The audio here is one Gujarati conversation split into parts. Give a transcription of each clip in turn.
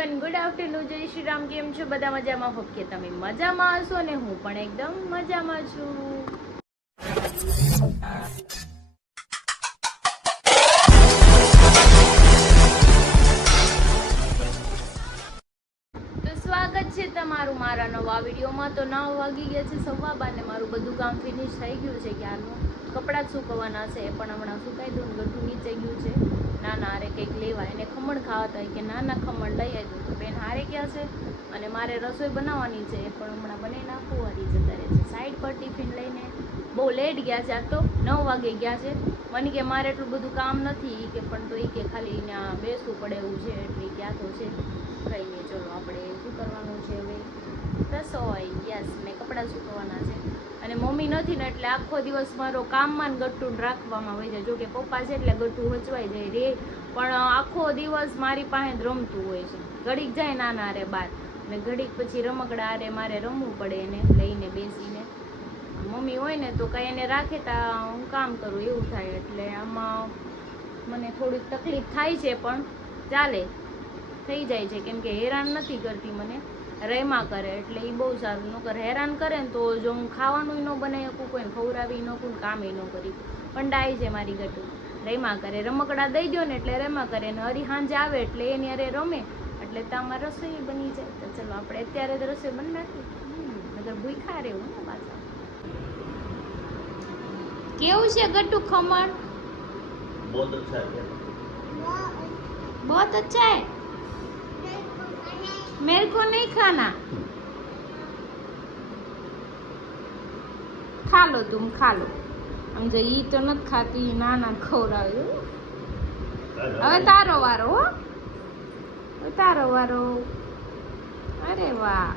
એવરીવન, ગુડ આફ્ટરનૂન, જય શ્રી રામ. કેમ છો બધા? મજામાં? હોપ કે તમે મજામાં હશો ને હું પણ એકદમ મજામાં છું. તો સ્વાગત છે તમારું મારા નવા વિડીયોમાં. તો 9 વાગી ગયા છે, 12:15 ને મારું બધું કામ ફિનિશ થઈ ગયું છે. ક્યારનું કપડાં જ સૂકવવાના છે, એ પણ હમણાં સુકાઈ દઉં. ગઢું નીચે ગયું છે. નાના હારે કંઈક લેવા, એને ખમણ ખાવા હતા કે નાના ખમણ લઈ આવ્યું. તો બેન હારે ગયા છે અને મારે રસોઈ બનાવવાની છે, એ પણ હમણાં બનાવી નાખવું. વાળી જતા રહે છે સાઈડ પર ટિફિન લઈને. બહુ લેટ ગયા છે, આ તો 9 વાગે ગયા છે. મને કે મારે એટલું બધું કામ નથી કે, પણ તો એ કે ખાલી ત્યાં બેસવું પડે એવું છે, એટલે ક્યાં તો છે કંઈ નહીં. ચલો આપણે શું કરવાનું છે હવે? રસોઈ. યસ, ને કપડાં સૂકવવાના છે. અને મમ્મી નથી ને એટલે આખો દિવસ મારો કામમાં ને ગટ્ટું રાખવામાં હોય છે. જો કે પપ્પા છે એટલે ગટ્ટું હચવાઈ જાય રે, પણ આખો દિવસ મારી પાસે જ રમતું હોય છે. ઘડીક જાય નાના રે બાર ને ઘડીક પછી રમકડા રે મારે રમવું પડે એને લઈને બેસીને. મમ્મી હોય ને તો કઈ એને રાખે તા હું કામ કરું એવું થાય, એટલે આમાં મને થોડીક તકલીફ થાય છે, પણ ચાલે, થઈ જાય છે. કેમ કે હેરાન નથી કરતી મને, રેમા કરે એટલે એ બહુ સારું. નકર હેરાન કરે ને તો જો હું ખાવાનું ન બનાવી શકું, કોઈને ખવડાવી ન શકું, કામ ન કરી. પણ ડાય છે મારી ગટુ, રેમા કરે. રમકડા દઈ દો ને એટલે રેમા કરે, ને હરી સાંજે આવે એટલે એની અરે રમે, એટલે તમારે રસોઈ બની જાય. તો ચલો આપણે અત્યારે તો રસોઈ બની નાખી, નગર ભૂખા રહેવું ને પાછા. કેવું છે ગટ્ટુ ખમણ? बहुत अच्छा है, बहुत अच्छा है. मेरे को नहीं खाना. खा लो तुम, खा लो. આમ જો ઈ તો નથી ખાતી, નાના ખવડાવ્યું. હવે તારો વારો હો, હવે તારો વારો. અરે વાહ.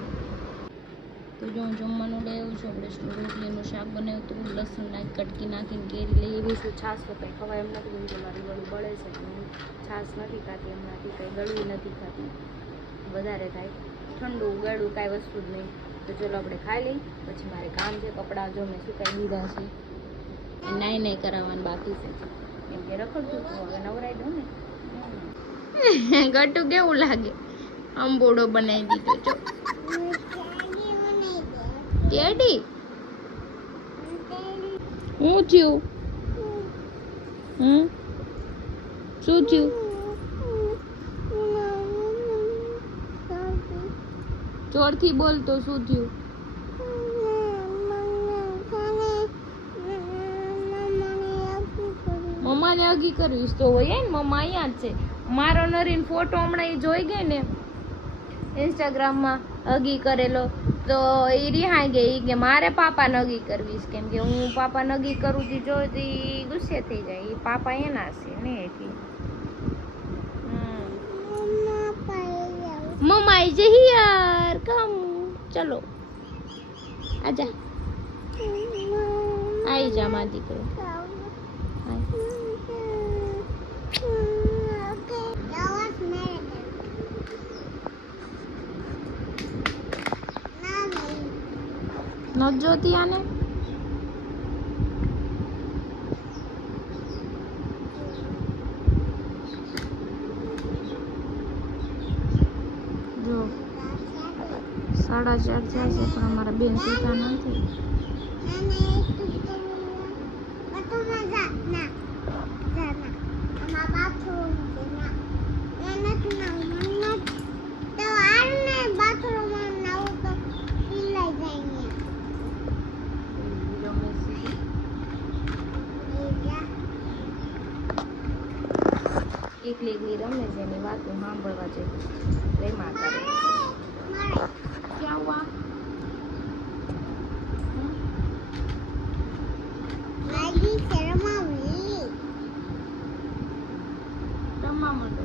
તો જો હું જમવાનું લઈ આવું છું. આપણે રોટલીનું શાક બનાવ્યું હતું, લસણ નાખી કટકી નાખીને કેરી લઈ આવી છું. છાશ તો કંઈ ખવાય એમ નથી, કેમ કે મારી ગળું બળે છે. હું છાશ નથી ખાતી હમણાંથી, કંઈ ગળવી નથી ખાતી, વધારે થાય ઠંડુ ગળું કાંઈ વસ્તુ જ નહીં. તો ચલો આપણે ખાઈ લઈ, પછી મારે કામ છે. કપડાં જો મેં સુકાઈ દીધા છે, નાઈ નહીં કરાવવાનું બાકી છે, કેમ કે રખડતું હતું. હવે નવરાઈ દઉં ને. ગટુ કેવું લાગે? અંબોડો બનાવી દીધો જો. ટેડી શું થયું? શું થયું? જોરથી બોલ તો શું થયું? મમ્માને હગી કરવીશ તો હોય ને, મમ્મા અહીંયા જ છે. મારો નરીન ફોટો હમણાં એ જોઈ ગઈ ને ઇન્સ્ટાગ્રામમાં હગી કરેલો, તો એ રિહાઈ ગઈ કે મારે પાપા નગી કરવીશ, કેમ કે હું પાપા નગી કરું થી જોઈ ગુસ્સે થઈ જાય. એ પાપા એના છે ને એટલે મમ્મા ઇઝ હિયર, કમ ચલો આજા, આઈ જા મારી દીકરો. નથી જોતી આને? જો 4:30 થયા છે, પણ અમારા બેન સુતા નથી. એકલી એકલી રમે છે, એની વાતો સાંભળવા જેવી. રેમા કરે. ક્યાં હુઆ? રમવા માંડો.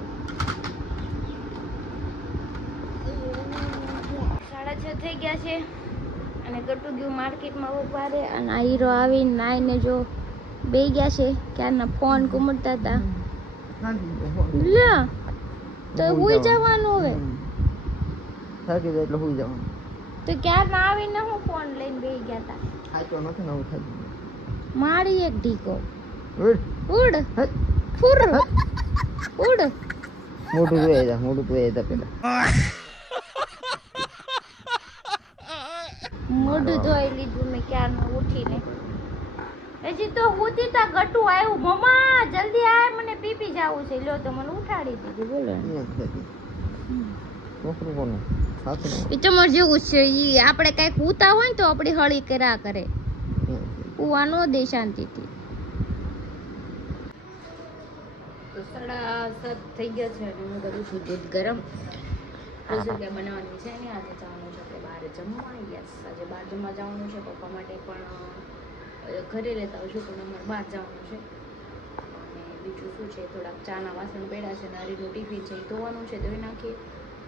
6:30 થઈ ગયા છે અને ગટુ ગયું માર્કેટમાં ઉભા અને આ હીરો આવીને નાઈને જો બે ગયા છે. ક્યારના ફોન ઘુમડતા હતા. લે તો હુઈ જવાનું હવે. થાકી જાય એટલે હુઈ જવાનું. તો ક્યારના આવીને હું ફોન લઈને બે ગયા હતા. ખાતો નથી ને હું થાકી. મારી એક ઢીકો ઉડ ઉડ ફુર ઉડ. મોટું ધોઈ જા, મોટું ધોઈ જા પેલા. મોઢું ધોઈ લીધું મેં ક્યારનું ઉઠીને. હજી તો હુતી તા ગટુ આવ્યું, મમ્મા જલ્દી આય, મને પીપી જાવું છે. લ્યો તો મને ઉઠાડી દીધી. બોલો છોકરું કોનું સાસુ એ તમારે જેવું છે. ઈ આપણે કઈક ઉતા હોય ને તો આપણી હળી કર્યા કરે. ઉવા નો દે શાંતિથી. તો 7:30 થઈ ગયા છે અને હું કરું છું દૂધ ગરમ. રસોઈ બનાવવાની છે ને આજે જવાનું છે આપણે બહાર જમવા. યસ, આજે બહાર જમવા જવાનું છે. પપ્પા માટે પણ ઘરે લેતા આવશું પણ અમારે બહાર જવાનું છે. અને બીજું શું છે, થોડાક ચાના વાસણ પડ્યા છે ને હરીનું ટિફિન છે એ ધોવાનું છે, ધોઈ નાખીએ.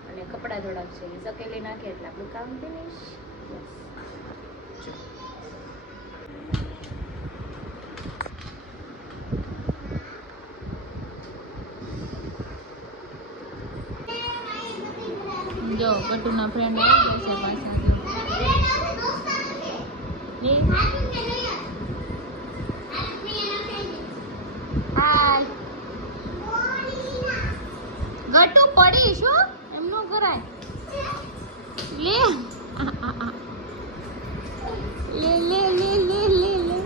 અને કપડાં થોડાક છે એ સકેલી નાખીએ એટલે આપણું કામ ફિનિશ. જો કટુના ફ્રેન્ડ આવી ગયા છે પાછા. ગટુ પડીશ હો, એમ નો કરાય. લે લે લે લે લે લે લે.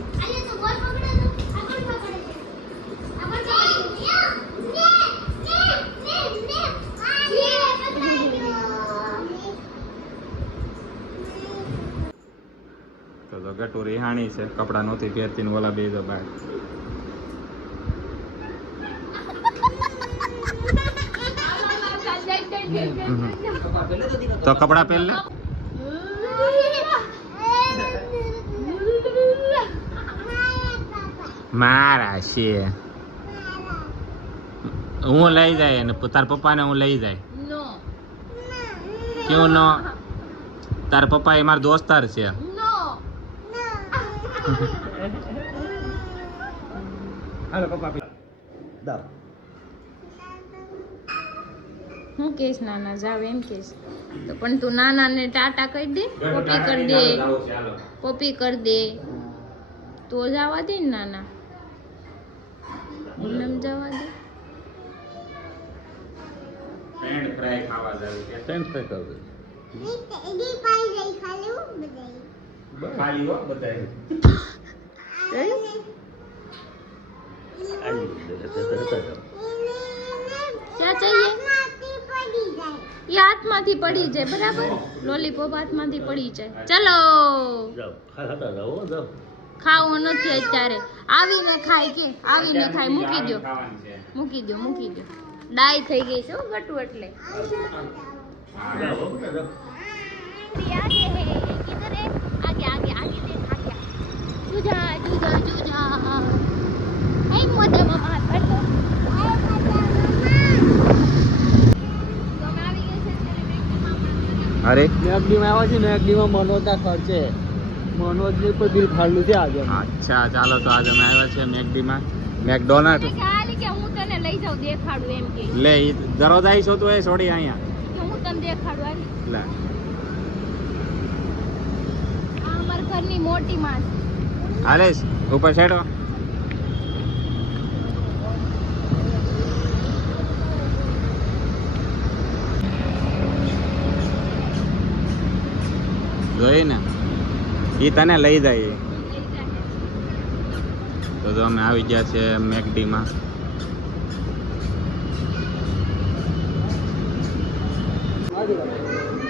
તો ગટુ રિહાણી છે, કપડા નહોતી પહેરતી ને ઓલા બે તો બહાર. તો કપડા પહેર લે. મારા છે હું લઈ જાય ને તાર પપ્પાને હું લઈ જાય. નો ક્યું નો? તાર પપ્પા એ મારા દોસ્તાર છે. નો હાલો પપ્પા દાવ. હું કેસ નાના જાવ એમ કેસ તો પણ તું નાના ને ટાટા કરી દે, કોપી કરી દે, કોપી કરી દે તો જવા દે ને નાના. એમ જવા દે. ફ્રેન્ચ ફ્રાય ખાવા જાવી કે ફ્રેન્ચ ફ્રાય કરવું ખાલી હો બધાય. ક્યાં चाहिए? ये હાથમાંથી પડી જાય, બરાબર? લોલીપોપ હાથમાંથી પડી જાય. ચલો ખાવું નથી અત્યારે, આવીને ખાય કે આવીને ખાય. મૂકી દો, મૂકી દો, મૂકી દો. ડાય થઈ ગઈ છે હો ગટુ એટલે. आगे है, किधर है? आगे आगे आगे देख, आगे जूझा जूझा जूझा. आई मोदे मामा हाथ पर तो અરે મેગડીમાં આવ્યા છે. મેગડીમાં મનોજના ખર્ચે મનોજને કોઈ બિલ ફાળલું છે આજે. અચ્છા ચાલો, તો આજે અમે આવ્યા છે મેકડીમાં. મેકડોનાલ્ડ ચાલે કે હું તને લઈ જાઉં, દેખાડું એમ કે. લે ઈ દરરોજ આવી છો તું એ છોડી અહીંયા કે હું તને દેખાડું. હાલ લે આ અમારા ઘરની મોટી માં છે. હાલેશ ઉપર છેડો. જોઈ ને ઈ તને લઈ જાય. તો જો અમે આવી ગયા છે મેકડીમાં.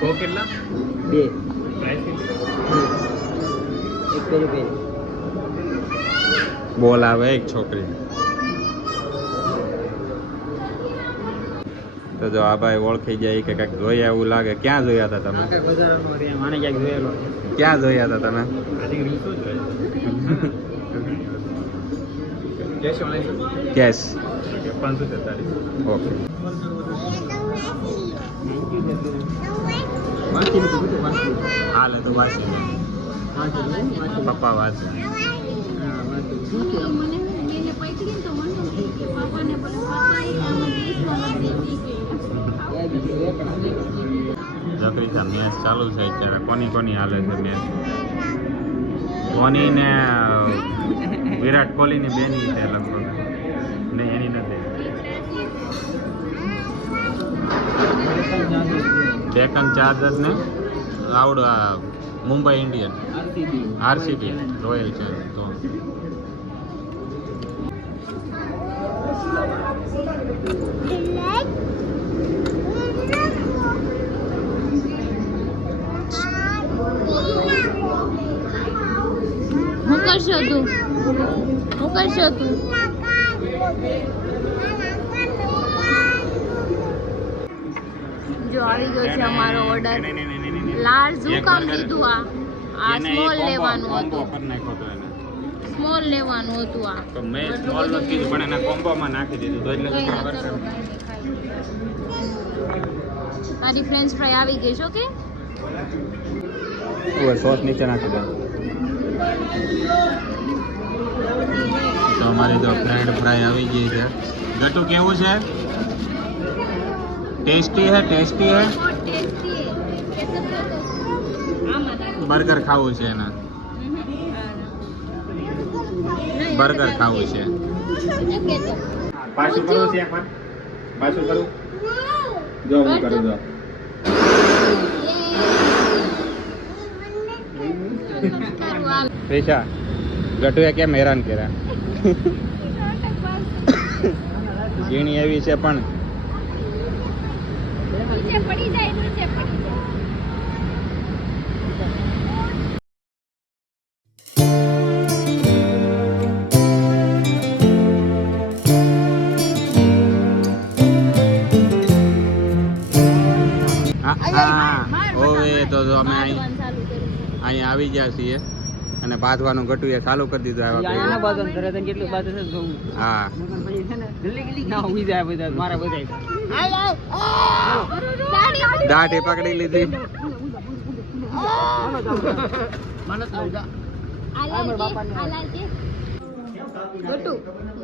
કો કેટલા? 2 પ્રાઇસ કેટલી? 1 રૂપિયા. બોલ આવે એક છોકરી. તો જો આ ભાઈ ઓળખી જાય કે કંઈક જોયા એવું લાગે. ક્યાં જોયા હતા તમે? ક્યાં જોયા હતા તમે? કેશ 543. ઓકે હાલે તો વાંચી પપ્પા વાંચે. મને એને પકડીને તો મને કે પાપાને પણ પાપા એ કામ જકરી છે. મેચ ચાલુ છે અત્યારે. કોની કોની હાલે છે મેચ? ધોની ને વિરાટ કોહલીની બેની છે લગભગ. નહીં એની નથી. ડેકન ચાર્જર્સ ને આવડો આ મુંબઈ ઇન્ડિયન આરસીબી રોયલ છે તો હું કરશો તું જો આવી ગયો છે અમારો ઓર્ડર લાર્જ શું કામ લીધું આ સ્મોલ લેવાનું હતું સ્મોલ લેવાનું હતું આ તો મેં સ્મોલ નું કીધું પણ એના કોમ્બોમાં નાખી દીધું તો એટલે કઈ ના કરો મારી ફ્રેન્ચ ફ્રાય આવી ગઈ છે ઓકે ઓય સોસ નીચે નાખી દો તો અમારી તો ફ્રેન્ડ ફ્રાય આવી ગઈ છે ગટુ કેવું છે ટેસ્ટી હે બર્ગર ખાવું છે એના બર્ગર ખાવું છે પાછું કરું છે એકવાર પાછું કરું જો હું કરું દો રીશા ગટુએ કેમ હેરાન કર્યા ઝીણી એવી છે પણ નીચે પડી જાય ઓવે તો જો અમે અહીંયા આવી ગયા છીએ અને બાંધવાનું ગટુએ ચાલુ કરી દીધું આના બાજુ કરે તો કેટલું બાજુ છે જોઉં હા પછી છે ને જલ્દી ના ઉઈ જાય બધા મારા બધા દાઢી પકડી લીધી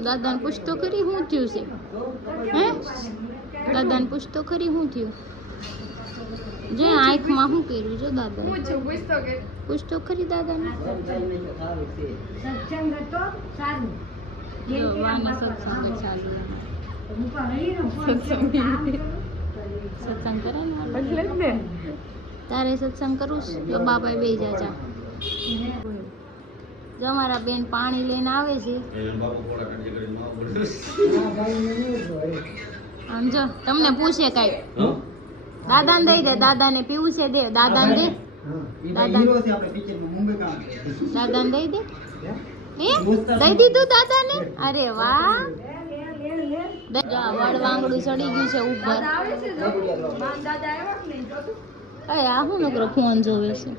દાદાને પૂછતો ખરી શું થયું છે હે દાદાને પૂછતો ખરી શું થયું જે આંખમાં શું કર્યું જો દાદા પૂછતો ખરી દાદાને જો વાની સત્સંગ ચાલુ સત્સંગ કરે ને તારે સત્સંગ કરું જો બાપા બે જા જો અમારા બેન પાણી લઈને આવે છે આમ જો તમને પૂછે કઈ દાદાને દઈ દે દાદાને પીવું છે દે દાદાને દે દાદાને દઈ દે દઈ દીધું દાદાને અરે વાહ વડવાંગડું ચડી ગયું છે ઉપર આ શું નકરો ફોન જોવે છે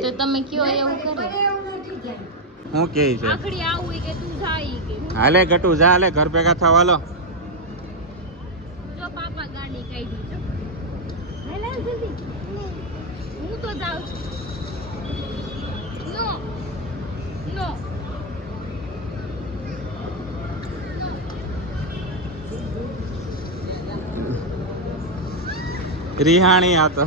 તો તમે કયો એવું કરે હું કે છે આખડી આવું કે તું જાય કે હાલે ગટુ જા હાલે ઘર ભેગા થવા લો જો પાપા ગાડી કાઢી જો હાલે જલ્દી હું તો જાઉં છું નો નો રિહાણી આ તો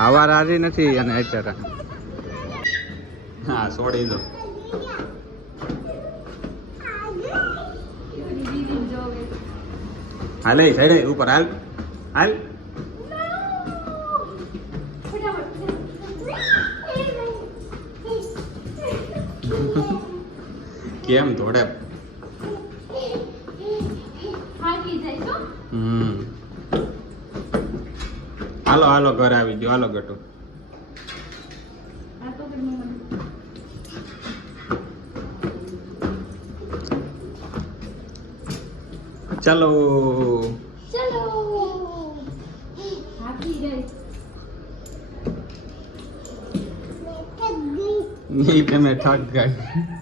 આવા રાજી નથી અને અત્યારે હા છોડી દો હાલે સાઈડે ઉપર હાલ હાલ કેમ થોડે હાલો હાલો ઘર આવી ગયો હાલો ગટુ ચલો ચલો હાકી જાય નહીં તમે ઠગ ગઈ